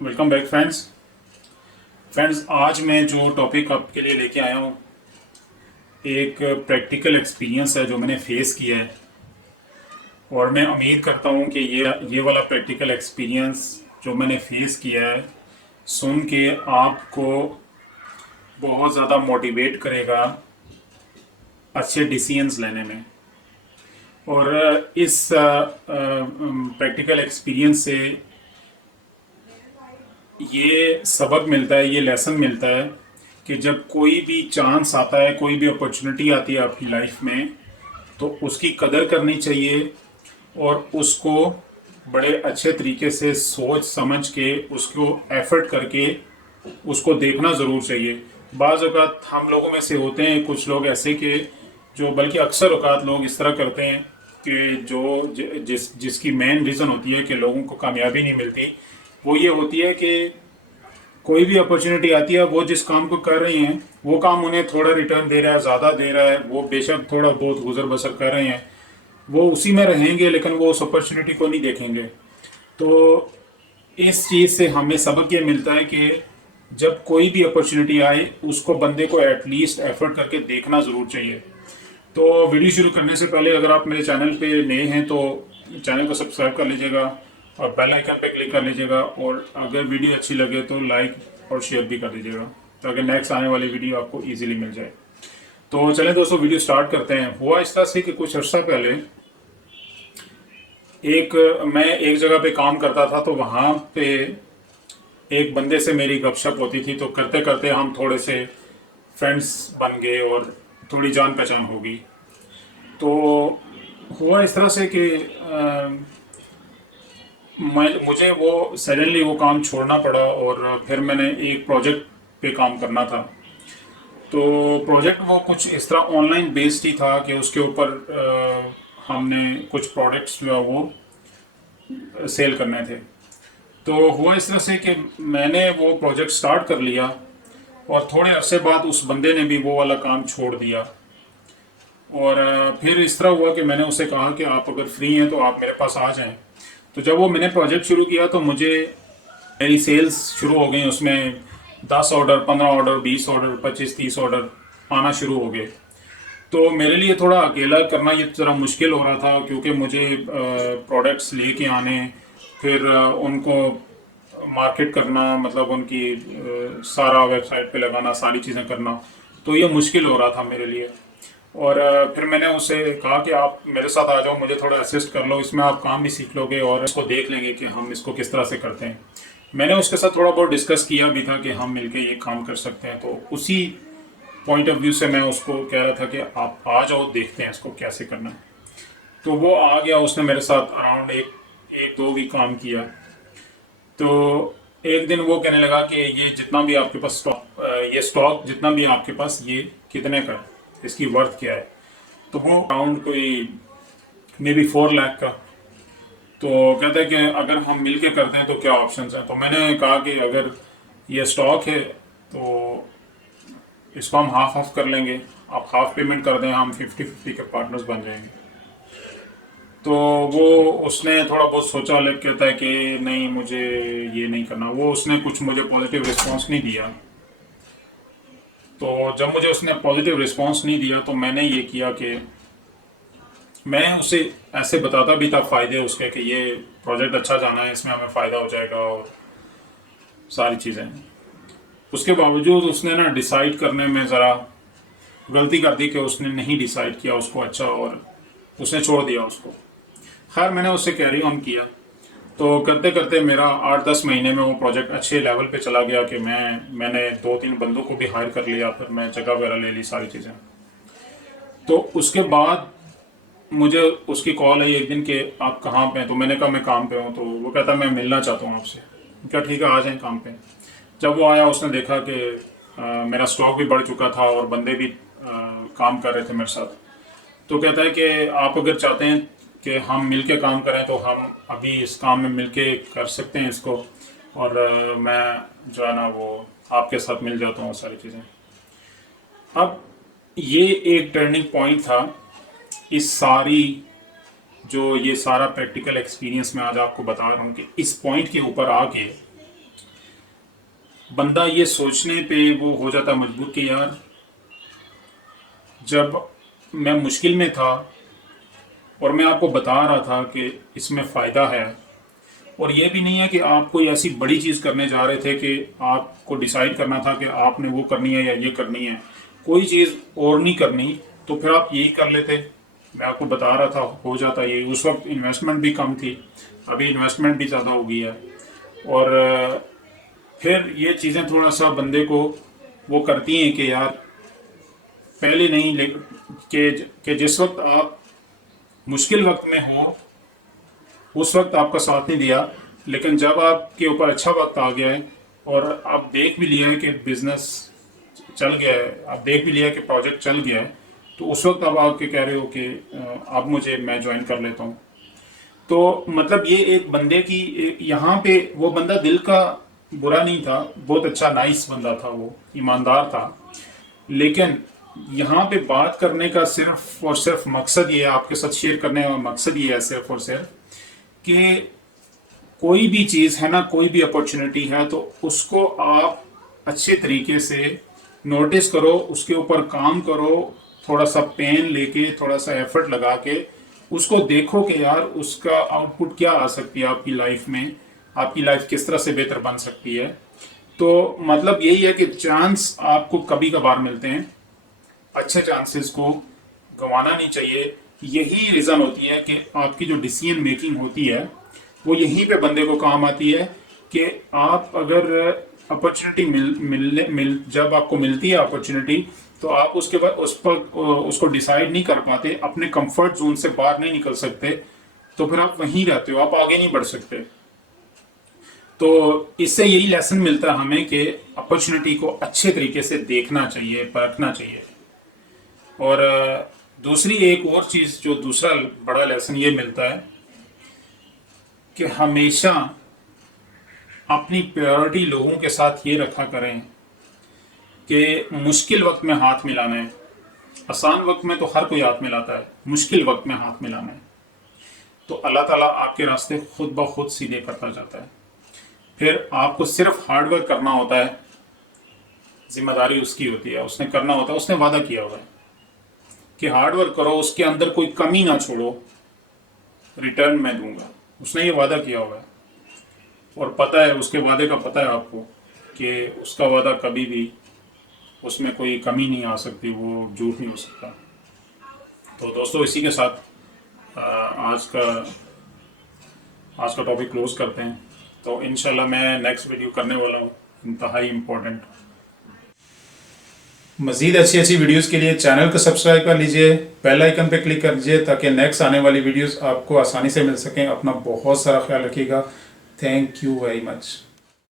Welcome back friends आज मैं जो टॉपिक आपके लिए लेके आया हूँ एक प्रैक्टिकल एक्सपीरियंस है जो मैंने फेस किया है। और मैं उम्मीद करता हूँ कि ये वाला प्रैक्टिकल एक्सपीरियंस जो मैंने फेस किया है सुन के आपको बहुत ज़्यादा मोटिवेट करेगा अच्छे डिसीजंस लेने में। और इस प्रैक्टिकल एक्सपीरियंस से ये सबक मिलता है, ये लेसन मिलता है कि जब कोई भी चांस आता है, कोई भी अपॉर्चुनिटी आती है आपकी लाइफ में, तो उसकी कदर करनी चाहिए और उसको बड़े अच्छे तरीके से सोच समझ के उसको एफर्ट करके उसको देखना ज़रूर चाहिए। बाज़ औक़ात हम लोगों में से होते हैं कुछ लोग ऐसे कि जो, बल्कि अक्सर औक़ात लोग इस तरह करते हैं कि जिसकी मेन रीज़न होती है कि लोगों को कामयाबी नहीं मिलती, वो ये होती है कि कोई भी अपॉर्चुनिटी आती है, वो जिस काम को कर रही हैं वो काम उन्हें थोड़ा रिटर्न दे रहा है, ज़्यादा दे रहा है, वो बेशक थोड़ा बहुत गुजर बसर कर रहे हैं, वो उसी में रहेंगे लेकिन वो उस अपॉर्चुनिटी को नहीं देखेंगे। तो इस चीज़ से हमें सबक ये मिलता है कि जब कोई भी अपॉर्चुनिटी आए उसको बंदे को एटलीस्ट एफर्ट करके देखना ज़रूर चाहिए। तो वीडियो शुरू करने से पहले अगर आप मेरे चैनल पे नए हैं तो चैनल को सब्सक्राइब कर लीजिएगा और बेल आइकन पे क्लिक कर लीजिएगा, और अगर वीडियो अच्छी लगे तो लाइक और शेयर भी कर दीजिएगा ताकि नेक्स्ट आने वाली वीडियो आपको इजीली मिल जाए। तो चलें दोस्तों, वीडियो स्टार्ट करते हैं। हुआ इस तरह से कि कुछ अर्सा पहले एक मैं एक जगह पे काम करता था, तो वहाँ पे एक बंदे से मेरी गपशप होती थी, तो करते करते हम थोड़े से फ्रेंड्स बन गए और थोड़ी जान पहचान होगी। तो हुआ इस तरह से कि मुझे वो सडनली वो काम छोड़ना पड़ा और फिर मैंने एक प्रोजेक्ट पे काम करना था। तो प्रोजेक्ट वो कुछ इस तरह ऑनलाइन बेस्ड ही था कि उसके ऊपर हमने कुछ प्रोडक्ट्स जो है वो सेल करने थे। तो हुआ इस तरह से कि मैंने वो प्रोजेक्ट स्टार्ट कर लिया और थोड़े अरसे बाद उस बंदे ने भी वो वाला काम छोड़ दिया। और फिर इस तरह हुआ कि मैंने उसे कहा कि आप अगर फ्री हैं तो आप मेरे पास आ जाएं। तो जब वो मैंने प्रोजेक्ट शुरू किया तो मुझे मेरी सेल्स शुरू हो गई, उसमें 10 ऑर्डर, 15 ऑर्डर, 20 ऑर्डर, 25, 30 ऑर्डर आना शुरू हो गए। तो मेरे लिए थोड़ा अकेला करना ये ज़रा मुश्किल हो रहा था क्योंकि मुझे प्रोडक्ट्स लेके आने, फिर उनको मार्केट करना, मतलब उनकी सारा वेबसाइट पे लगाना, सारी चीज़ें करना, तो ये मुश्किल हो रहा था मेरे लिए। और फिर मैंने उसे कहा कि आप मेरे साथ आ जाओ, मुझे थोड़ा असिस्ट कर लो, इसमें आप काम भी सीख लोगे और इसको देख लेंगे कि हम इसको किस तरह से करते हैं। मैंने उसके साथ थोड़ा बहुत डिस्कस किया भी था कि हम मिलके ये काम कर सकते हैं। तो उसी पॉइंट ऑफ व्यू से मैं उसको कह रहा था कि आप आ जाओ, देखते हैं इसको कैसे करना है। तो वो आ गया, उसने मेरे साथ अराउंड एक एक दो वीक काम किया। तो एक दिन वो कहने लगा कि ये जितना भी आपके पास स्टॉक, ये स्टॉक जितना भी आपके पास, ये कितने का है, इसकी वर्थ क्या है। तो वो अराउंड कोई मे बी 4 लाख का। तो कहते हैं कि अगर हम मिल के करते हैं तो क्या ऑप्शंस हैं। तो मैंने कहा कि अगर ये स्टॉक है तो इसको हम हाफ हाफ कर लेंगे, आप हाफ पेमेंट कर दें, हम 50-50 के पार्टनर्स बन जाएंगे। तो वो उसने थोड़ा बहुत सोचा, लेकिन कहता है कि नहीं, मुझे ये नहीं करना। वो उसने कुछ मुझे पॉजिटिव रिस्पांस नहीं दिया। तो जब मुझे उसने पॉजिटिव रिस्पांस नहीं दिया तो मैंने ये किया कि मैं उसे ऐसे बताता भी था फ़ायदे उसके कि ये प्रोजेक्ट अच्छा जाना है, इसमें हमें फ़ायदा हो जाएगा और सारी चीज़ें। उसके बावजूद उसने ना डिसाइड करने में ज़रा गलती कर दी कि उसने नहीं डिसाइड किया उसको अच्छा, और उसने छोड़ दिया उसको। खैर मैंने उससे कैरी ऑन किया। तो करते करते मेरा 8-10 महीने में वो प्रोजेक्ट अच्छे लेवल पे चला गया कि मैंने 2-3 बंदों को भी हायर कर लिया, फिर मैं जगह वगैरह ले ली, सारी चीज़ें। तो उसके बाद मुझे उसकी कॉल आई एक दिन कि आप कहाँ पे हैं। तो मैंने कहा मैं काम पे हूँ। तो वो कहता मैं मिलना चाहता हूँ आपसे। क्या, ठीक है, आ जाएं काम पे। जब वो आया उसने देखा कि मेरा स्टॉक भी बढ़ चुका था और बंदे भी काम कर रहे थे मेरे साथ। तो कहता है कि आप अगर चाहते हैं कि हम मिलके काम करें तो हम अभी इस काम में मिलके कर सकते हैं इसको, और मैं जो है ना वो आपके साथ मिल जाता हूँ, सारी चीज़ें। अब ये एक टर्निंग पॉइंट था इस सारी, जो ये सारा प्रैक्टिकल एक्सपीरियंस मैं आज आपको बता रहा हूँ कि इस पॉइंट के ऊपर आके बंदा ये सोचने पे वो हो जाता मजबूर कि यार जब मैं मुश्किल में था और मैं आपको बता रहा था कि इसमें फ़ायदा है, और ये भी नहीं है कि आप कोई ऐसी बड़ी चीज़ करने जा रहे थे कि आपको डिसाइड करना था कि आपने वो करनी है या ये करनी है, कोई चीज़ और नहीं करनी, तो फिर आप यही कर लेते। मैं आपको बता रहा था हो जाता यही। उस वक्त इन्वेस्टमेंट भी कम थी, अभी इन्वेस्टमेंट भी ज़्यादा हो गई है। और फिर ये चीज़ें थोड़ा सा बंदे को वो करती हैं कि यार पहले नहीं ले कि जिस वक्त आप मुश्किल वक्त में हो उस वक्त आपका साथ नहीं दिया, लेकिन जब आपके ऊपर अच्छा वक्त आ गया है और आप देख भी लिया है कि बिजनेस चल गया है, आप देख भी लिया है कि प्रोजेक्ट चल गया है, तो उस वक्त आप आके कह रहे हो कि अब मुझे मैं ज्वाइन कर लेता हूँ। तो मतलब ये एक बंदे की यहाँ पे वो बंदा दिल का बुरा नहीं था, बहुत अच्छा नाइस बंदा था, वो ईमानदार था। लेकिन यहाँ पे बात करने का सिर्फ और सिर्फ मकसद ये है, आपके साथ शेयर करने का मकसद ये है सिर्फ और सिर्फ कि कोई भी चीज़ है ना, कोई भी अपॉर्चुनिटी है तो उसको आप अच्छे तरीके से नोटिस करो, उसके ऊपर काम करो, थोड़ा सा पेन लेके, थोड़ा सा एफर्ट लगा के उसको देखो कि यार उसका आउटपुट क्या आ सकती है आपकी लाइफ में, आपकी लाइफ किस तरह से बेहतर बन सकती है। तो मतलब यही है कि चांस आपको कभी कभार मिलते हैं, अच्छे चांसेस को गंवाना नहीं चाहिए। यही रीज़न होती है कि आपकी जो डिसीजन मेकिंग होती है वो यहीं पे बंदे को काम आती है कि आप अगर अपॉर्चुनिटी मिल जब आपको मिलती है अपॉर्चुनिटी, तो आप उसके बाद उस पर उसको डिसाइड नहीं कर पाते, अपने कंफर्ट जोन से बाहर नहीं निकल सकते, तो फिर आप वहीं रहते हो, आप आगे नहीं बढ़ सकते। तो इससे यही लेसन मिलता है हमें कि अपॉर्चुनिटी को अच्छे तरीके से देखना चाहिए, परखना चाहिए। और दूसरी एक और चीज़ जो दूसरा बड़ा लेसन ये मिलता है कि हमेशा अपनी प्रायोरिटी लोगों के साथ ये रखा करें कि मुश्किल वक्त में हाथ मिलाना है। आसान वक्त में तो हर कोई हाथ मिलाता है, मुश्किल वक्त में हाथ मिलाना है तो अल्लाह ताला आपके रास्ते खुद ब खुद सीधे करता जाता है। फिर आपको सिर्फ हार्ड वर्क करना होता है, जिम्मेदारी उसकी होती है, उसने करना होता है, उसने वादा किया हुआ है कि हार्ड वर्क करो, उसके अंदर कोई कमी ना छोड़ो, रिटर्न मैं दूंगा। उसने ये वादा किया हुआ है और पता है, उसके वादे का पता है आपको कि उसका वादा कभी भी उसमें कोई कमी नहीं आ सकती, वो झूठ नहीं हो सकता। तो दोस्तों इसी के साथ आज का टॉपिक क्लोज करते हैं। तो इंशाल्लाह मैं नेक्स्ट वीडियो करने वाला हूँ, इंतहाई इम्पोर्टेंट। मज़ीद अच्छी अच्छी वीडियोस के लिए चैनल को सब्सक्राइब कर लीजिए, बेल आइकन पे क्लिक कर दीजिए ताकि नेक्स्ट आने वाली वीडियोस आपको आसानी से मिल सकें। अपना बहुत सारा ख्याल रखिएगा। Thank you very much.